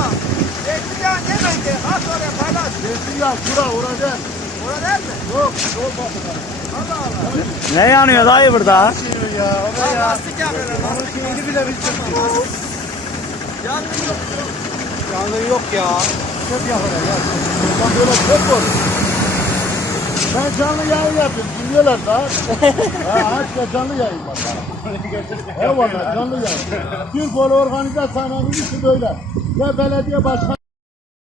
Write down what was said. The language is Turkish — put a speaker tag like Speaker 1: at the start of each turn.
Speaker 1: Tamam. Ne bende? At oraya paylaş. Zeytinyağı şura orada.
Speaker 2: Orada değil mi?
Speaker 1: Yok. Yok bakın.
Speaker 2: Allah Allah.
Speaker 3: Ne yanıyor dayı burada?
Speaker 1: Şey ya,
Speaker 2: ya. Lastik yapıyorlar. Lastik
Speaker 1: yeni bile bir
Speaker 2: çıktı. Yok.
Speaker 1: Yangın yok ya. Çöp yakıyorlar ya. Buradan böyle çöp olur. Ben canlı yayın yapıyorum. Dinliyorlar da. ha aç ya canlı yayın bak. Eyvallah canlı yayın. Türk Polo Organizasyonlarının işi böyle. Ve belediye başkanı